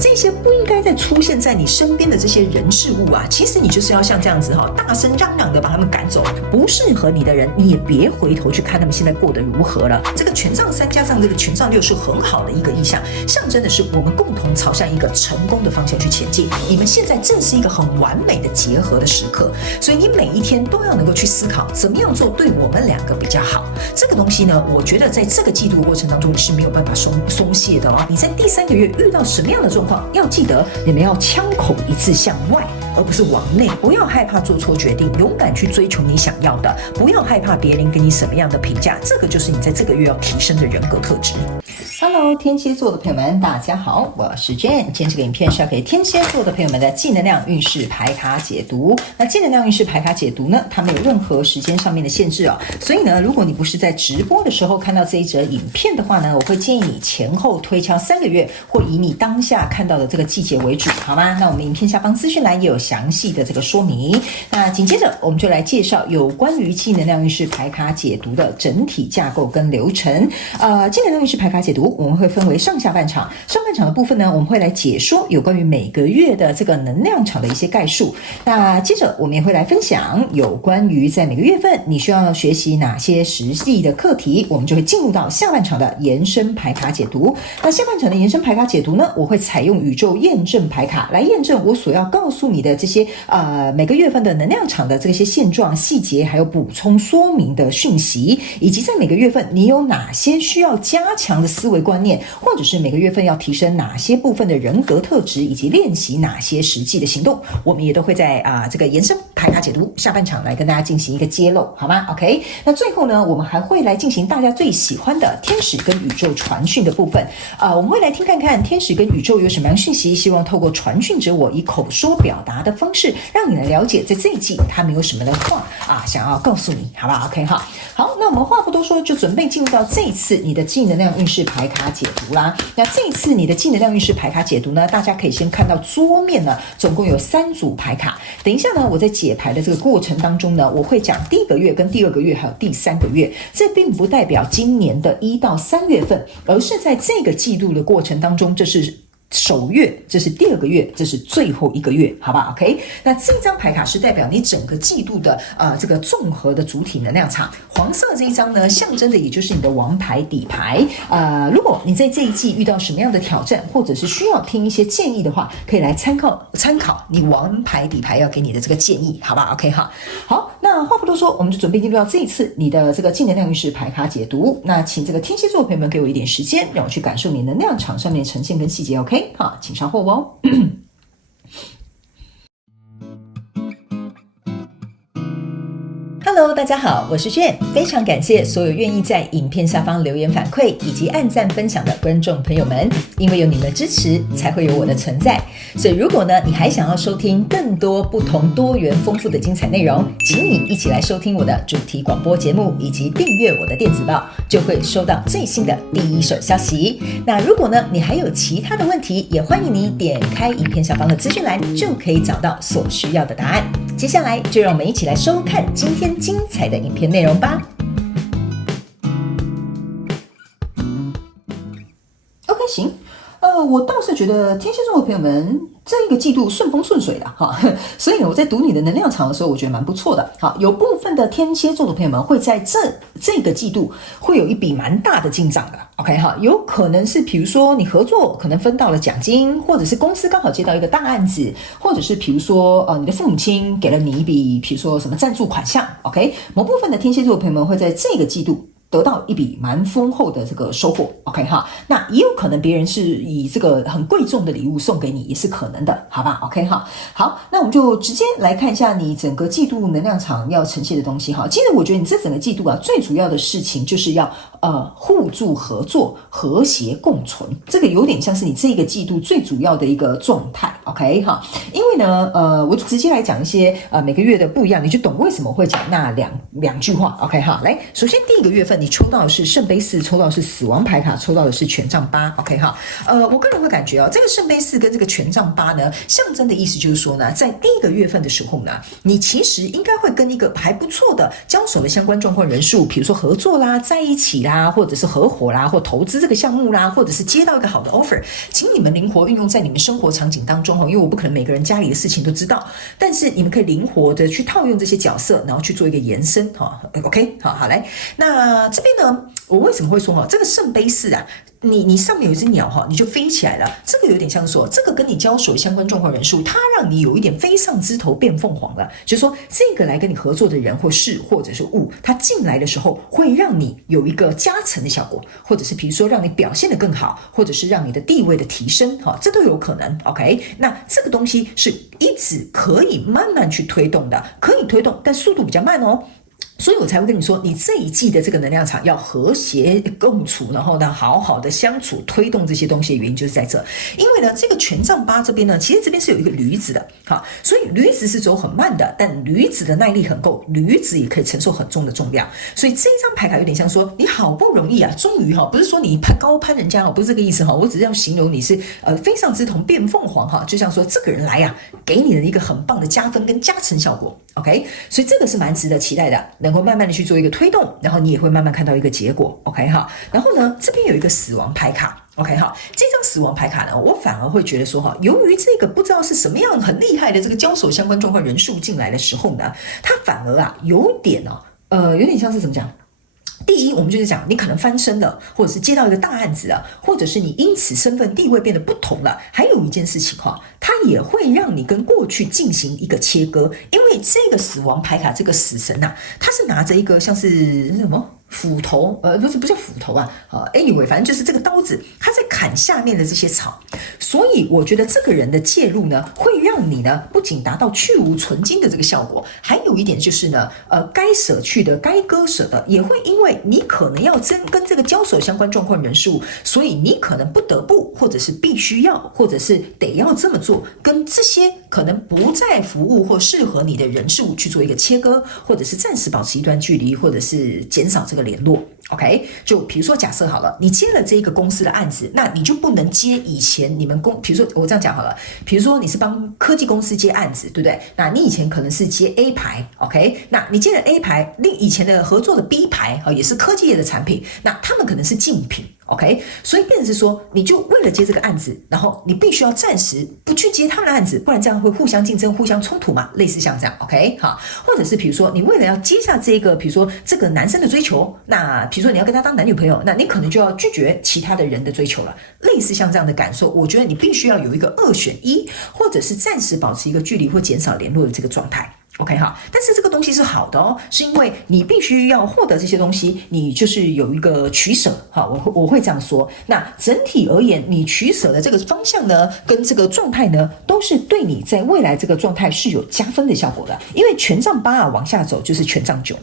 这些不应该再出现在你身边的这些人事物啊，其实你就是要像这样子大声嚷嚷的把他们赶走。不适合你的人，你也别回头去看他们现在过得如何了。这个权杖3加上这个权杖6是很好的一个意象，象征的是我们共同朝向一个成功的方向去前进。你们现在正是一个很完美的结合的时刻，所以你每一天都要能够去思考怎么样做对我们两个比较好。这个东西呢，我觉得在这个季度过程当中你是没有办法松懈的你在第3个月遇到什么样的状况，要记得你们要枪口一致向外，而不是往内。不要害怕做错决定，勇敢去追求你想要的，不要害怕别人给你什么样的评价，这个就是你在这个月要提升的人格特质。Hello， 天蝎座的朋友们，大家好，我是 Jane。今天这个影片是要给天蝎座的朋友们的正能量运势牌卡解读。那正能量运势牌卡解读呢，它没有任何时间上面的限制所以呢，如果你不是在直播的时候看到这一则影片的话呢，我会建议你前后推敲3个月，或以你当下看到的这个季节为主，好吗？那我们影片下方资讯栏也有详细的这个说明。那紧接着我们就来介绍有关于正能量运势牌卡解读的整体架构跟流程。正能量运势牌卡解读我们会分为上下半场。上半场的部分呢，我们会来解说有关于每个月的这个能量场的一些概述。那接着我们也会来分享有关于在每个月份你需要学习哪些实际的课题，我们就会进入到下半场的延伸牌卡解读。那下半场的延伸牌卡解读呢，我会采用宇宙验证牌卡来验证我所要告诉你的这些每个月份的能量场的这些现状细节，还有补充说明的讯息，以及在每个月份你有哪些需要加强的思维观念，或者是每个月份要提升哪些部分的人格特质，以及练习哪些实际的行动，我们也都会在这个延伸牌卡解读下半场来跟大家进行一个揭露，好吗 ？OK， 那最后呢，我们还会来进行大家最喜欢的天使跟宇宙传讯的部分。我们会来听看看天使跟宇宙有什么样的讯息，希望透过传讯者我以口说表达的方式，让你来了解在这一季他们有什么的话想要告诉你，好不好 ？OK 哈，好，那我们话不多说，就准备进入到这一次你的正能量运势牌卡解读啦。那这一次你的正能量运势牌卡解读呢，大家可以先看到桌面呢，总共有3组牌卡。等一下呢，我在解牌的这个过程当中呢，我会讲第1个月跟第2个月还有第3个月，这并不代表今年的1到3月份，而是在这个季度的过程当中，这是首月，这是第2个月，这是最后1个月，好吧 ？OK， 那这张牌卡是代表你整个季度的这个综合的主体能量场。黄色这一张呢，象征的也就是你的王牌底牌。如果你在这一季遇到什么样的挑战，或者是需要听一些建议的话，可以来参考你王牌底牌要给你的这个建议，好吧 ？OK 哈，好，那话不多说，我们就准备进入到这一次你的这个正能量运势牌卡解读。那请这个天蝎座的朋友们给我一点时间，让我去感受你能量场上面呈现跟细节 ，OK。好，请稍后哦。Hello， 大家好，我是Jane，非常感谢所有愿意在影片下方留言反馈以及按赞分享的观众朋友们，因为有你们的支持，才会有我的存在。所以如果呢，你还想要收听更多不同多元丰富的精彩内容，请你一起来收听我的主题广播节目，以及订阅我的电子报，就会收到最新的第一手消息。那如果呢，你还有其他的问题，也欢迎你点开影片下方的资讯栏，就可以找到所需要的答案。接下来就让我们一起来收看今天精彩的影片内容吧。OK， 行，我倒是觉得天蝎座的朋友们这一个季度顺风顺水的哈，所以呢，我在读你的能量场的时候，我觉得蛮不错的。好，有部分的天蝎座的朋友们会在这个季度会有一笔蛮大的进账的。OK 哈，有可能是比如说你合作可能分到了奖金，或者是公司刚好接到一个大案子，或者是比如说你的父母亲给了你一笔比如说什么赞助款项。OK， 某部分的天蝎座的朋友们会在这个季度得到一笔蛮丰厚的这个收获 ，OK 哈，那也有可能别人是以这个很贵重的礼物送给你，也是可能的，好吧 ？OK 哈，好，那我们就直接来看一下你整个季度能量场要呈现的东西哈。其实我觉得你这整个季度最主要的事情就是要互助合作、和谐共存，这个有点像是你这个季度最主要的一个状态 ，OK 哈。因为呢，我就直接来讲一些每个月的不一样，你就懂为什么会讲那两句话 ，OK 哈。来，首先第1个月份你抽到的是圣杯4，抽到的是死亡牌卡，抽到的是权杖8 ，OK 哈。我个人会感觉这个圣杯4跟这个权杖8呢，象征的意思就是说呢，在第1个月份的时候呢，你其实应该会跟一个还不错的交手的相关状况人数，比如说合作啦、在一起啦。啦，或者是合伙啦，或投资这个项目啦，或者是接到一个好的 offer， 请你们灵活运用在你们生活场景当中，因为我不可能每个人家里的事情都知道，但是你们可以灵活的去套用这些角色，然后去做一个延伸。OK， 好来，那这边呢，我为什么会说这个圣杯四啊，你上面有一只鸟你就飞起来了，这个有点像说，这个跟你交手相关状况人数，它让你有一点飞上枝头变凤凰了，就是说这个来跟你合作的人或事或者是物，它进来的时候会让你有一个加成的效果，或者是比如说让你表现得更好，或者是让你的地位的提升，这都有可能。 OK， 那这个东西是一直可以慢慢去推动的，可以推动，但速度比较慢哦。所以我才会跟你说，你这一季的这个能量场要和谐共处，然后呢好好的相处，推动这些东西的原因就是在这。因为呢这个权杖八这边呢，其实这边是有一个驴子的，所以驴子是走很慢的，但驴子的耐力很够，驴子也可以承受很重的重量。所以这一张牌卡有点像说，你好不容易终于不是说你高攀人家不是这个意思我只是要形容你是飞上枝头变凤凰就像说这个人来给你的一个很棒的加分跟加成效果。OK， 所以这个是蛮值得期待的，能够慢慢的去做一个推动，然后你也会慢慢看到一个结果。OK 然后呢这边有一个死亡牌卡。OK 这张死亡牌卡呢，我反而会觉得说由于这个不知道是什么样很厉害的这个交手相关状况人数进来的时候呢，它反而有点像是怎么讲？第一，我们就是讲你可能翻身了，或者是接到一个大案子了，或者是你因此身份地位变得不同了。还有一件事情它也会让你跟过去进行一个切割，因为这个死亡牌卡这个死神他是拿着一个像是什么斧头，不叫斧头anyway， 反正就是这个刀子，他在砍下面的这些草。所以我觉得这个人的介入呢，会让你呢不仅达到去无存菁的这个效果，还有一点就是呢，该舍去的、该割舍的，也会因为你可能要跟这个交手相关状况人数，所以你可能不得不，或者是必须要，或者是得要这么做，跟这些可能不再服务或适合你的人数去做一个切割，或者是暂时保持一段距离，或者是减少这个联络。OK， 就比如说假设好了，你接了这个公司的案子，那你就不能接以前你们比如说我这样讲好了，比如说你是帮科技公司接案子，对不对？那你以前可能是接 A 牌 ，OK， 那你接了 A 牌，另以前的合作的 B 牌也是科技业的产品，那他们可能是竞品。OK， 所以变成是说，你就为了接这个案子，然后你必须要暂时不去接他们的案子，不然这样会互相竞争、互相冲突嘛，类似像这样 ，OK， 或者是比如说你为了要接下这个，比如说这个男生的追求，那比如说你要跟他当男女朋友，那你可能就要拒绝其他的人的追求了，类似像这样的感受，我觉得你必须要有一个2选1，或者是暂时保持一个距离或减少联络的这个状态。OK 但是这个东西是好的是因为你必须要获得这些东西，你就是有一个取舍我会这样说。那整体而言，你取舍的这个方向呢，跟这个状态呢，都是对你在未来这个状态是有加分的效果的。因为权杖8往下走就是权杖9。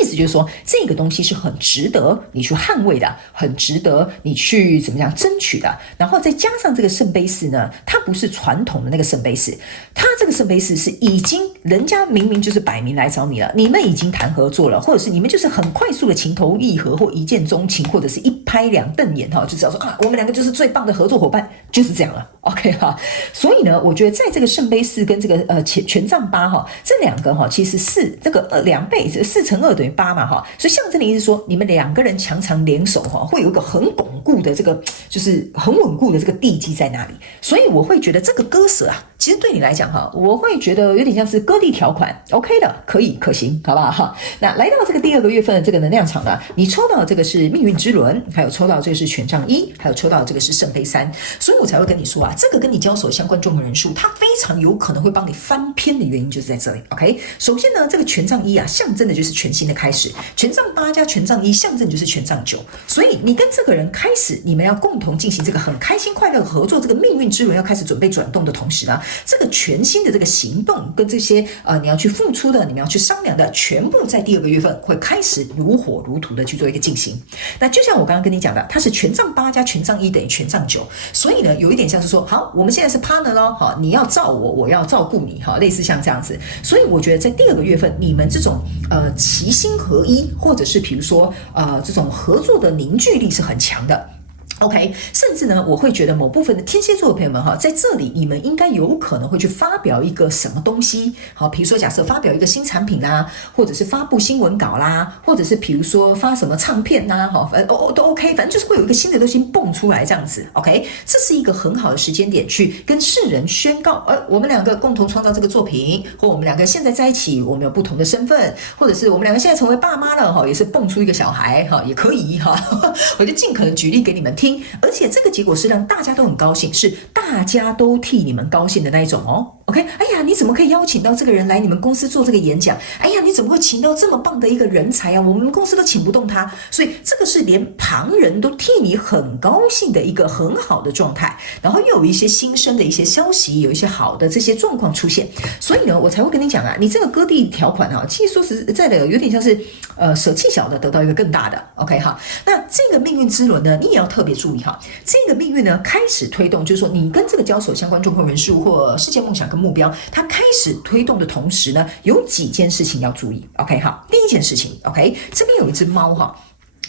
意思就是说，这个东西是很值得你去捍卫的，很值得你去怎么样争取的。然后再加上这个圣杯四呢，它不是传统的那个圣杯四，它这个圣杯四是已经人家明明就是摆明来找你了，你们已经谈合作了，或者是你们就是很快速的情投意合，或一见钟情，或者是一拍两瞪眼就知道说我们两个就是最棒的合作伙伴，就是这样了。OK 所以呢，我觉得在这个圣杯四跟这个权杖8这两个其实是这个2倍，4乘2等于8嘛所以象征的意思是说，你们两个人强强联手会有一个很巩固的这个，就是很稳固的这个地基在那里。所以我会觉得这个割舍其实对你来讲我会觉得有点像是割地条款 ，OK 的，可以可行，好不好那来到这个第2个月份的这个能量场呢，你抽到这个是命运之轮，还有抽到这个是权杖1，还有抽到这个是圣杯3，所以我才会跟你说这个跟你交手相关状况人数，它非常有可能会帮你翻篇的原因就是在这里。OK， 首先呢，这个权杖1象征的就是全新的开始，权杖8加权杖1象征就是权杖9，所以你跟这个人开始，你们要共同进行这个很开心快乐合作，这个命运之轮要开始准备转动的同时呢，这个全新的这个行动跟这些你要去付出的，你们要去商量的，全部在第2个月份会开始如火如荼的去做一个进行。那就像我刚刚跟你讲的，它是权杖8加权杖1等于权杖9，所以呢，有一点像是说，好，我们现在是 partner 咯，你要照我，我要照顾你，类似像这样子。所以我觉得在第2个月份，你们这种齐心合一，或者是比如说这种合作的凝聚力是很强的。OK， 甚至呢，我会觉得某部分的天蝎座的朋友们哈，在这里你们应该有可能会去发表一个什么东西，好，比如说假设发表一个新产品啦，或者是发布新闻稿啦，或者是比如说发什么唱片啦，好，都 OK， 反正就是会有一个新的东西蹦出来这样子 ，OK， 这是一个很好的时间点去跟世人宣告，我们两个共同创造这个作品，或我们两个现在在一起，我们有不同的身份，或者是我们两个现在成为爸妈了哈，也是蹦出一个小孩哈，也可以哈，我就尽可能举例给你们听。而且这个结果是让大家都很高兴，是大家都替你们高兴的那一种哦。OK， 哎呀，你怎么可以邀请到这个人来你们公司做这个演讲？哎呀，你怎么会请到这么棒的一个人才啊？我们公司都请不动他，所以这个是连旁人都替你很高兴的一个很好的状态。然后又有一些新生的一些消息，有一些好的这些状况出现，所以呢，我才会跟你讲啊，你这个割地条款啊，其实说实在的，有点像是舍弃小的得到一个更大的。OK 哈，那这个命运之轮呢，你也要特别注意哈，这个命运呢开始推动，就是说你跟这个交手相关状况人数或世界梦想跟目标，它开始推动的同时呢，有几件事情要注意。OK 哈，第一件事情 ，OK， 这边有一只猫哈。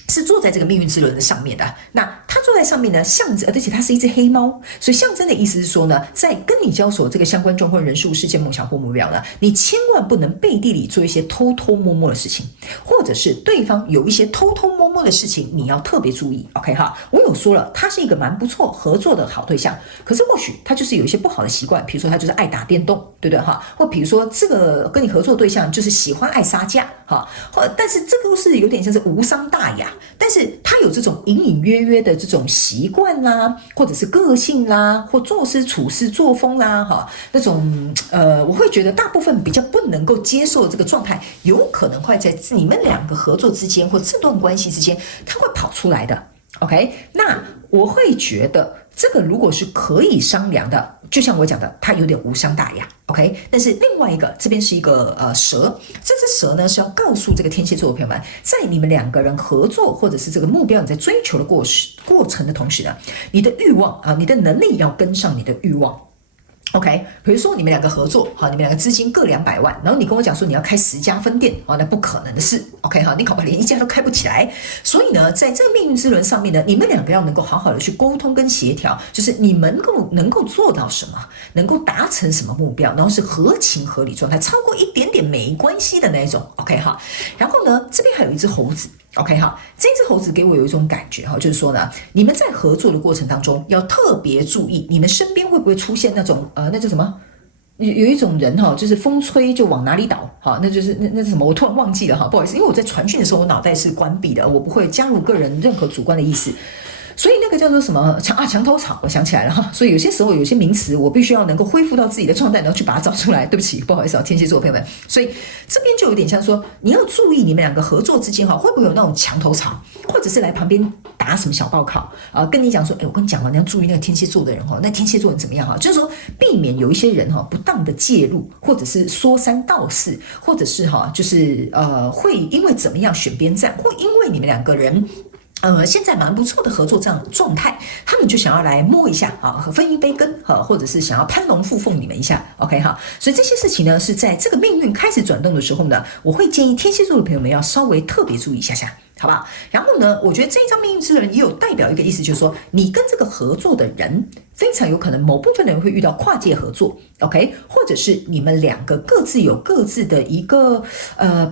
是坐在这个命运之轮的上面的，那它坐在上面呢，象征，而且它是一只黑猫，所以象征的意思是说呢，在跟你交手这个相关状况人数、世界梦想或目标呢，你千万不能背地里做一些偷偷摸摸的事情，或者是对方有一些偷偷摸摸的事情，你要特别注意。OK 哈，我有说了，他是一个蛮不错合作的好对象，可是或许他就是有一些不好的习惯，比如说他就是爱打电动，对不对哈？或比如说这个跟你合作对象就是喜欢爱杀价哈，但是这个是有点像是无伤大雅。但是他有这种隐隐约约的这种习惯啦，或者是个性啦，或做事处事作风啦，哈，那种我会觉得大部分比较不能够接受的这个状态，有可能会在你们两个合作之间或这段关系之间，它会跑出来的。OK， 那我会觉得这个如果是可以商量的，就像我讲的，它有点无伤大雅。OK， 但是另外一个这边是一个蛇，这只蛇呢是要告诉这个天蝎座的朋友们，在你们两个人合作或者是这个目标你在追求的过程的同时呢，你的欲望啊，你的能力要跟上你的欲望。OK， 比如说你们两个合作，好，你们两个资金各200万，然后你跟我讲说你要开10家分店，哦，那不可能的事。OK 哈，你恐怕连1家都开不起来。所以呢，在这个命运之轮上面呢，你们两个要能够好好的去沟通跟协调，就是你们能够做到什么，能够达成什么目标，然后是合情合理状态，超过一点点没关系的那一种。OK 哈，然后呢，这边还有一只猴子。OK 哈，这只猴子给我有一种感觉哈，就是说呢，你们在合作的过程当中要特别注意，你们身边会不会出现那种那叫什么？有一种人哈，就是风吹就往哪里倒，哈，那就是那是什么？我突然忘记了哈，不好意思，因为我在传讯的时候我脑袋是关闭的，我不会加入个人任何主观的意思。所以那个叫做什么墙头草，我想起来了哈。所以有些时候有些名词，我必须要能够恢复到自己的状态，然后去把它找出来。对不起，不好意思啊，天蝎座的朋友们。所以这边就有点像说，你要注意你们两个合作之间哈，会不会有那种墙头草，或者是来旁边打什么小报告啊，跟你讲说，我跟你讲了，你要注意那个天蝎座的人哈，那天蝎座人怎么样哈？就是说避免有一些人哈不当的介入，或者是说三道四，或者是就是会因为怎么样选边站，或因为你们两个人。现在蛮不错的合作这样状态，他们就想要来摸一下啊，分一杯羹或者是想要攀龙附凤你们一下 ，OK 哈。所以这些事情呢，是在这个命运开始转动的时候呢，我会建议天蝎座的朋友们要稍微特别注意一下下，好不好？然后呢，我觉得这一张命运之轮也有代表一个意思，就是说你跟这个合作的人非常有可能某部分的人会遇到跨界合作 ，OK， 或者是你们两个各自有各自的一个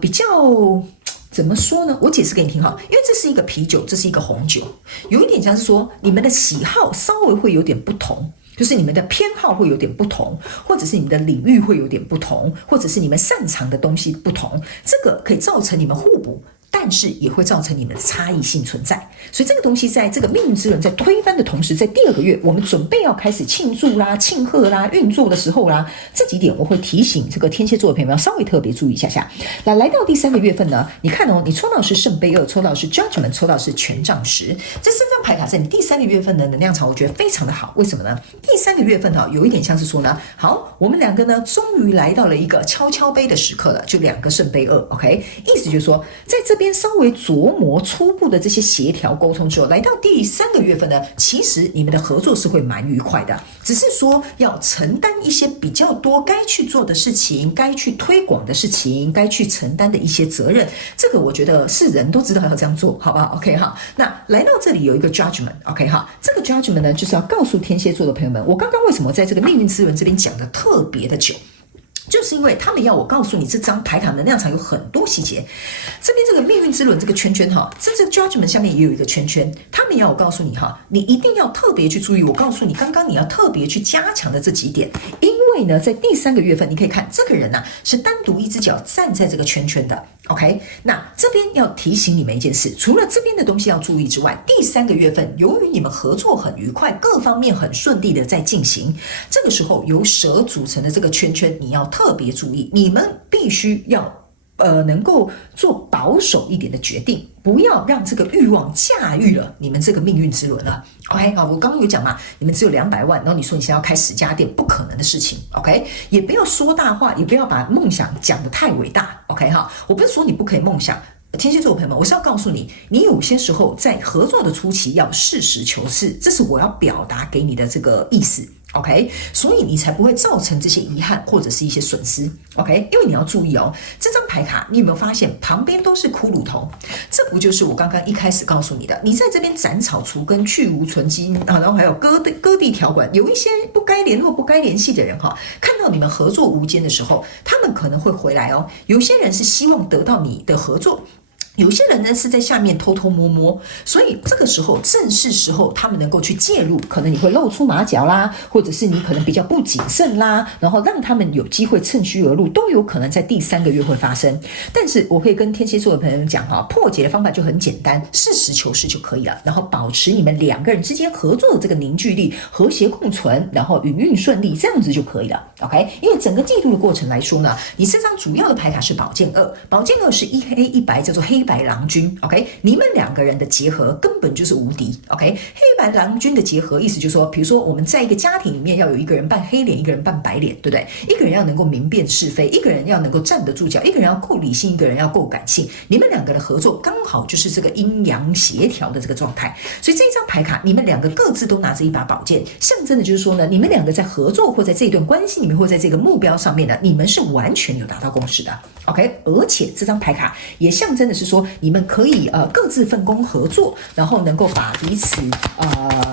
比较。怎么说呢？我解释给你听哈，因为这是一个啤酒，这是一个红酒，有一点像是说你们的喜好稍微会有点不同，就是你们的偏好会有点不同，或者是你们的领域会有点不同，或者是你们擅长的东西不同，这个可以造成你们互补。但是也会造成你们的差异性存在，所以这个东西在这个命运之轮在推翻的同时，在第2个月我们准备要开始庆祝啦、庆贺啦、运作的时候啦，这几点我会提醒这个天蝎座的朋友们要稍微特别注意一下下。来到第3个月份呢，你看哦，你抽到的是圣杯2，抽到的是 Judgment， 抽到的是权杖10，这3张牌卡在你第3个月份的能量场，我觉得非常的好。为什么呢？第3个月份有一点像是说呢，好，我们两个呢终于来到了一个敲敲杯的时刻了，就2个圣杯2 ，OK， 意思就是说在这边边稍微琢磨初步的这些协调沟通之后，来到第3个月份呢，其实你们的合作是会蛮愉快的，只是说要承担一些比较多该去做的事情，该去推广的事情，该去承担的一些责任，这个我觉得是人都知道要这样做，好不好 ？OK 哈，那来到这里有一个 judgment，OK 哈，这个 judgment 呢就是要告诉天蝎座的朋友们，我刚刚为什么在这个命运之轮这边讲的特别的久？就是因为他们要我告诉你，这张牌卡能量场有很多细节。这边这个命运之轮这个圈圈哈，这个 judgment 下面也有一个圈圈，他们要我告诉你哈，你一定要特别去注意。我告诉你，刚刚你要特别去加强的这几点，因为呢，在第3个月份，你可以看这个人呢是单独一只脚站在这个圈圈的。OK， 那这边要提醒你们一件事，除了这边的东西要注意之外，第3个月份，由于你们合作很愉快，各方面很顺利的在进行，这个时候由蛇组成的这个圈圈，你要特别注意，你们必须要能够做保守一点的决定，不要让这个欲望驾驭了你们这个命运之轮了。OK， 好，我刚刚有讲嘛，你们只有200万，然后你说你现在要开10家店，不可能的事情。OK， 也不要说大话，也不要把梦想讲得太伟大。OK 哈，我不是说你不可以梦想。天蝎座的朋友们，我是要告诉你，你有些时候在合作的初期要实事求是，这是我要表达给你的这个意思。OK， 所以你才不会造成这些遗憾或者是一些损失。OK， 因为你要注意哦，这张牌卡你有没有发现旁边都是骷髅头？这不就是我刚刚一开始告诉你的？你在这边斩草除根、去无存菁啊，然后还有割地条款，有一些不该联络、不该联系的人哈，看到你们合作无间的时候，他们可能会回来哦。有些人是希望得到你的合作。有些人呢是在下面偷偷摸摸，所以这个时候正是时候他们能够去介入，可能你会露出马脚啦，或者是你可能比较不谨慎啦，然后让他们有机会趁虚而入，都有可能在第3个月会发生。但是我可以跟天蝎座的朋友们讲哈，破解的方法就很简单，实事求是就可以了，然后保持你们2个人之间合作的这个凝聚力，和谐共存，然后营运顺利，这样子就可以了。OK， 因为整个季度的过程来说呢，你这张主要的牌卡是宝剑2，宝剑2是1黑1白，叫做黑白郎君。 OK， 你们2个人的结合根本就是无敌。 OK， 黑白郎君的结合意思就是说，比如说我们在一个家庭里面要有一个人扮黑脸，一个人扮白脸，对不对？一个人要能够明辨是非，一个人要能够站得住脚，一个人要够理性，一个人要够感性。你们2个的合作刚好就是这个阴阳协调的这个状态。所以这一张牌卡，你们2个各自都拿着一把宝剑，象征的就是说呢，你们2个在合作或在这段关系里面，或在这个目标上面呢，你们是完全有达到共识的。OK， 而且这张牌卡也象征的是说，你们可以各自分工合作，然后能够把彼此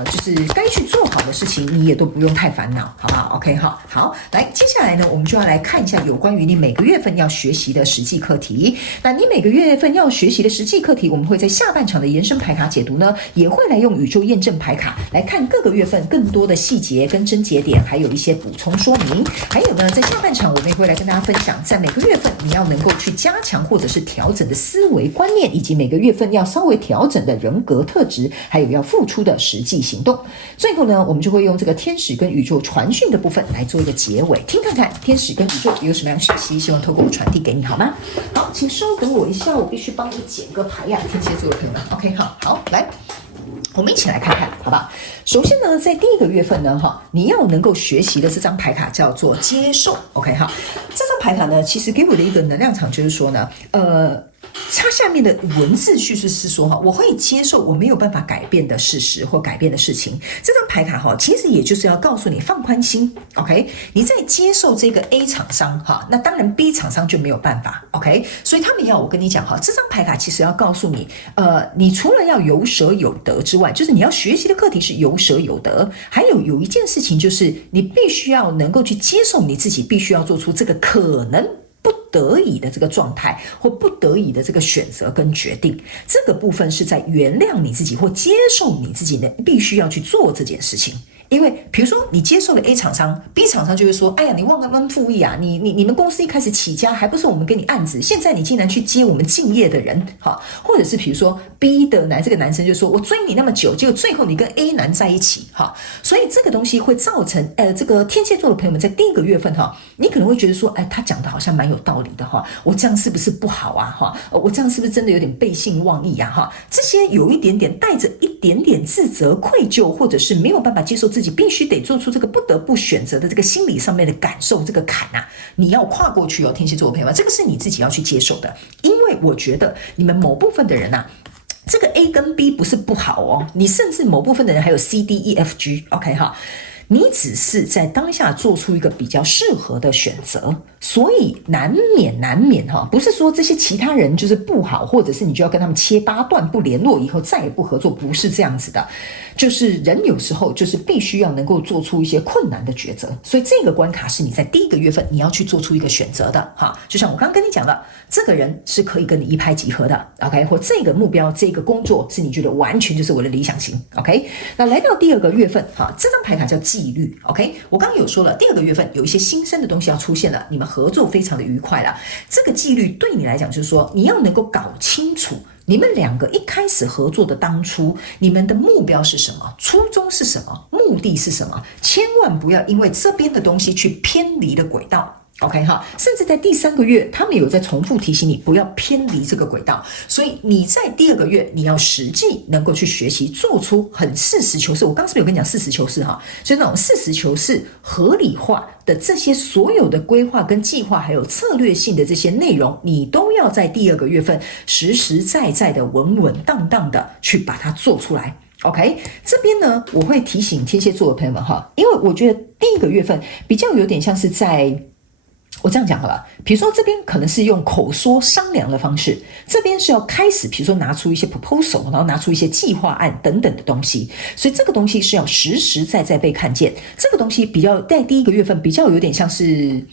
就是该去做好的事情，你也都不用太烦恼，好不好 ？OK， 好，来，接下来呢，我们就要来看一下有关于你每个月份要学习的实际课题。那你每个月份要学习的实际课题，我们会在下半场的延伸牌卡解读呢，也会来用宇宙验证牌卡来看各个月份更多的细节跟症结点，还有一些补充说明。还有呢，在下半场我们也会来跟大家分享，在每个月份你要能够去加强或者是调整的思维观念，以及每个月份要稍微调整的人格特质，还有要付出的实际行动。最后呢，我们就会用这个天使跟宇宙传讯的部分来做一个结尾，听看看天使跟宇宙有什么样的讯息，希望透过我传递给你，好吗？好，请稍等我一下，我必须帮你捡个牌呀，天蝎座的朋友们。OK， 好，来。我们一起来看看，好吧？首先呢，在第1个月份呢，你要能够学习的这张牌卡叫做接受。OK， 这张牌卡呢，其实给我的一个能量场就是说呢，它下面的文字叙事是说我会接受我没有办法改变的事实或改变的事情。这张牌卡其实也就是要告诉你放宽心。OK， 你在接受这个 A 厂商那当然 B 厂商就没有办法。OK， 所以他们要我跟你讲这张牌卡其实要告诉你，你除了要有舍有得之外，就是你要学习的课题是有舍有得，还有一件事情就是你必须要能够去接受你自己，必须要做出这个可能不得已的这个状态，或不得已的这个选择跟决定，这个部分是在原谅你自己或接受你自己的必须要去做这件事情。因为比如说你接受了 A 厂商 ，B 厂商就会说，哎呀，你忘恩负义啊，你们公司一开始起家还不是我们给你案子，现在你竟然去接我们敬业的人，或者是比如说 B 的这个男生就说，我追你那么久，结果最后你跟 A 男在一起，所以这个东西会造成这个天蝎座的朋友们在第1个月份你可能会觉得说，他讲的好像蛮有道理的我这样是不是不好啊我这样是不是真的有点背信忘义啊这些有一点点带着一点点自责、愧疚，或者是没有办法接受自己必须得做出这个不得不选择的这个心理上面的感受，这个坎你要跨过去天蝎座的朋友们，这个是你自己要去接受的。因为我觉得你们某部分的人这个 A 跟 B 不是不好哦，你甚至某部分的人还有 C、D、E、F、G，OK 哈。你只是在当下做出一个比较适合的选择，所以难免不是说这些其他人就是不好，或者是你就要跟他们切八段不联络，以后再也不合作，不是这样子的。就是人有时候就是必须要能够做出一些困难的抉择，所以这个关卡是你在第一个月份你要去做出一个选择的哈。就像我刚刚跟你讲的，这个人是可以跟你一拍即合的 ，OK， 或这个目标这个工作是你觉得完全就是我的理想型 ，OK。那来到第二个月份哈，这张牌卡叫纪律 ，OK。我刚刚有说了，第二个月份有一些新生的东西要出现了，你们合作非常的愉快了。这个纪律对你来讲就是说，你要能够搞清楚你们两个一开始合作的当初，你们的目标是什么，初衷是什么，目的是什么，千万不要因为这边的东西去偏离了轨道。OK 哈，甚至在第3个月，他们有在重复提醒你不要偏离这个轨道，所以你在第2个月，你要实际能够去学习，做出很实事求是。我刚是不是有跟你讲实事求是哈？所以那种实事求是、合理化的这些所有的规划跟计划，还有策略性的这些内容，你都要在第2个月份实实在在的、稳稳当当的去把它做出来。OK， 这边呢，我会提醒天蝎座的朋友们哈，因为我觉得第1个月份比较有点像是在。我这样讲好了，比如说这边可能是用口说商量的方式，这边是要开始，比如说拿出一些 proposal， 然后拿出一些计划案等等的东西，所以这个东西是要实实在在被看见。这个东西比较在第1个月份比较有点像是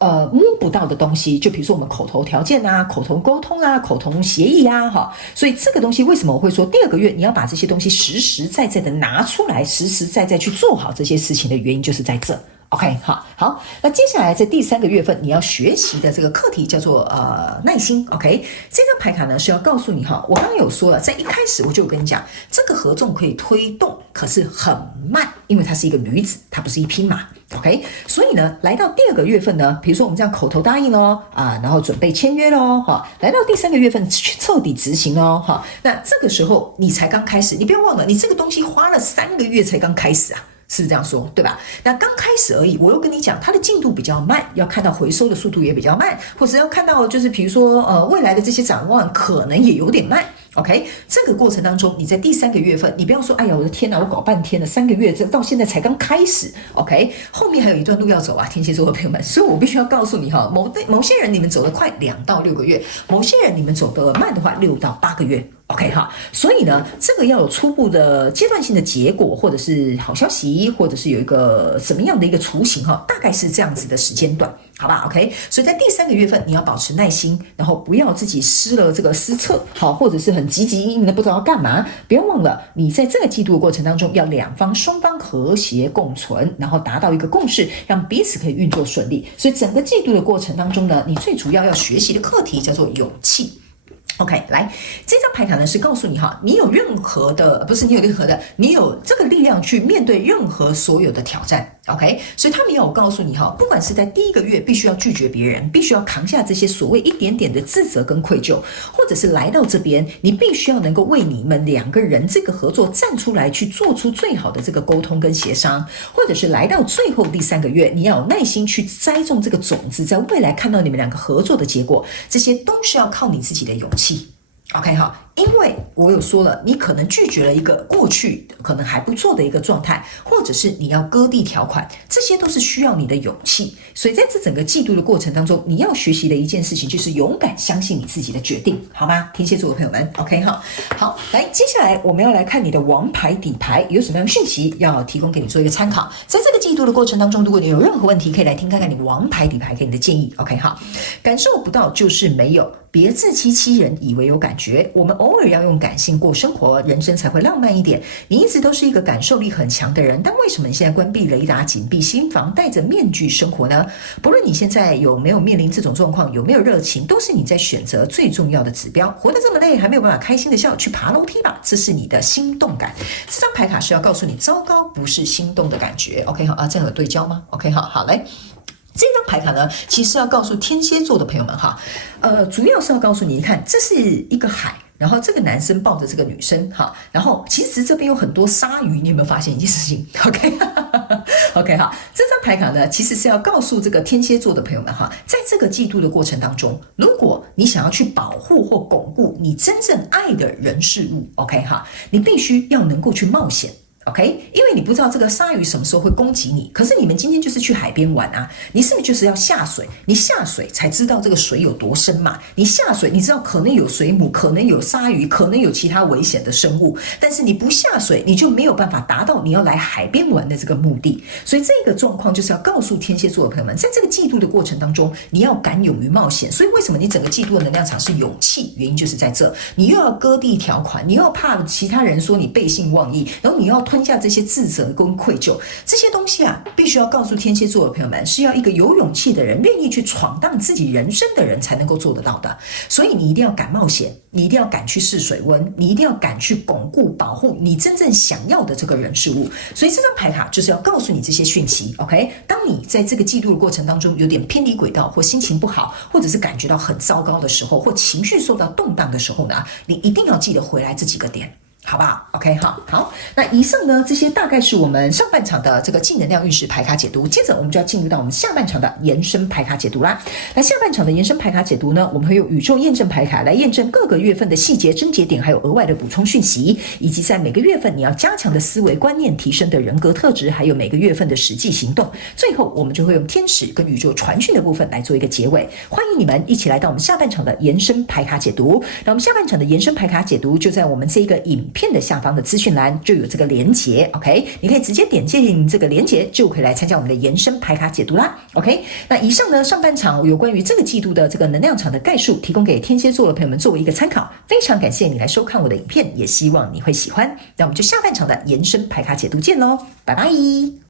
摸不到的东西，就比如说我们口头条件啊、口头沟通啊、口头协议啊，哈，所以这个东西为什么我会说第2个月你要把这些东西实实在在的拿出来，实实在在去做好这些事情的原因就是在这。OK， 好，那接下来在第3个月份你要学习的这个课题叫做耐心。OK， 这张牌卡呢是要告诉你哈，我刚刚有说了，在一开始我就有跟你讲，这个合纵可以推动，可是很慢，因为它是一个女子，它不是一匹马。OK， 所以呢，来到第2个月份呢，比如说我们这样口头答应咯然后准备签约咯哈，来到第3个月份彻底执行咯哈，那这个时候你才刚开始，你不要忘了，你这个东西花了3个月才刚开始啊。是不是这样说，对吧？那刚开始而已，我又跟你讲，它的进度比较慢，要看到回收的速度也比较慢，或者要看到就是比如说未来的这些展望可能也有点慢。OK， 这个过程当中，你在第3个月份，你不要说，哎呀，我的天哪，我搞半天了，3个月，这到现在才刚开始。OK， 后面还有一段路要走啊，天蝎座的朋友们，所以我必须要告诉你哈，某些人你们走得快2到6个月，某些人你们走得慢的话6到8个月。OK 哈，所以呢，这个要有初步的阶段性的结果，或者是好消息，或者是有一个什么样的一个雏形哈，大概是这样子的时间段，好吧 ？OK， 所以在第3个月份你要保持耐心，然后不要自己失策，好，或者是很汲汲营营的不知道要干嘛。不要忘了，你在这个季度的过程当中，要双方和谐共存，然后达到一个共识，让彼此可以运作顺利。所以整个季度的过程当中呢，你最主要学习的课题叫做勇气。OK， 来，这张牌卡呢是告诉你哈，你有这个力量去面对任何所有的挑战。OK， 所以他们要我告诉你哈，不管是在第1个月必须要拒绝别人，必须要扛下这些所谓一点点的自责跟愧疚，或者是来到这边，你必须要能够为你们2个人这个合作站出来，去做出最好的这个沟通跟协商，或者是来到最后第3个月，你要有耐心去栽种这个种子，在未来看到你们2个合作的结果，这些都是要靠你自己的勇气。OK 哈，因为我有说了，你可能拒绝了一个过去可能还不错的一个状态，或者是你要割地条款，这些都是需要你的勇气。所以在这整个季度的过程当中，你要学习的一件事情就是勇敢相信你自己的决定，好吗？天蝎座的朋友们 ，OK 哈，好，来，接下来我们要来看你的王牌底牌有什么样的讯息要提供给你做一个参考。在这个季度的过程当中，如果你有任何问题，可以来听看看你王牌底牌给你的建议。OK 哈，感受不到就是没有。别自欺欺人，以为有感觉。我们偶尔要用感性过生活，人生才会浪漫一点。你一直都是一个感受力很强的人，但为什么你现在关闭雷达、紧闭心房，戴着面具生活呢？不论你现在有没有面临这种状况，有没有热情，都是你在选择最重要的指标。活得这么累，还没有办法开心的笑，去爬楼梯吧，这是你的心动感。这张牌卡是要告诉你，糟糕不是心动的感觉。OK 好啊，这样有对焦吗 ？OK 好，来。这张牌卡呢，其实要告诉天蝎座的朋友们哈，主要是要告诉你，你看这是一个海，然后这个男生抱着这个女生哈，然后其实这边有很多鲨鱼，你有没有发现一件事情？OK OK 哈，这张牌卡呢，其实是要告诉这个天蝎座的朋友们哈，在这个季度的过程当中，如果你想要去保护或巩固你真正爱的人事物 ，OK 哈，你必须要能够去冒险。OK， 因为你不知道这个鲨鱼什么时候会攻击你，可是你们今天就是去海边玩啊，你是不是就是要下水？你下水才知道这个水有多深嘛？你下水，你知道可能有水母，可能有鲨鱼，可能有其他危险的生物，但是你不下水，你就没有办法达到你要来海边玩的这个目的。所以这个状况就是要告诉天蝎座的朋友们，在这个季度的过程当中，你要敢勇于冒险。所以为什么你整个季度的能量场是勇气？原因就是在这，你又要割地条款，你又要怕其他人说你背信忘义，然后你要吞下这些自责跟愧疚，这些东西啊，必须要告诉天蝎座的朋友们，是要一个有勇气的人，愿意去闯荡自己人生的人才能够做得到的。所以你一定要敢冒险，你一定要敢去试水温，你一定要敢去巩固保护你真正想要的这个人事物。所以这张牌卡就是要告诉你这些讯息 OK， 当你在这个季度的过程当中有点偏离轨道，或心情不好，或者是感觉到很糟糕的时候，或情绪受到动荡的时候呢，你一定要记得回来这几个点，好不好 ？OK， 好，那以上呢，这些大概是我们上半场的这个净能量运势牌卡解读。接着我们就要进入到我们下半场的延伸牌卡解读啦。那下半场的延伸牌卡解读呢，我们会用宇宙验证牌卡来验证各个月份的细节、症结点，还有额外的补充讯息，以及在每个月份你要加强的思维观念、提升的人格特质，还有每个月份的实际行动。最后，我们就会用天使跟宇宙传讯的部分来做一个结尾。欢迎你们一起来到我们下半场的延伸牌卡解读。那我们下半场的延伸牌卡解读就在我们这个影片的下方的资讯栏就有这个连结 OK， 你可以直接点进这个连结就可以来参加我们的延伸牌卡解读啦 OK。 那以上呢，上半场有关于这个季度的这个能量场的概述，提供给天蝎座的朋友们作为一个参考。非常感谢你来收看我的影片，也希望你会喜欢。那我们就下半场的延伸牌卡解读见咯，拜拜。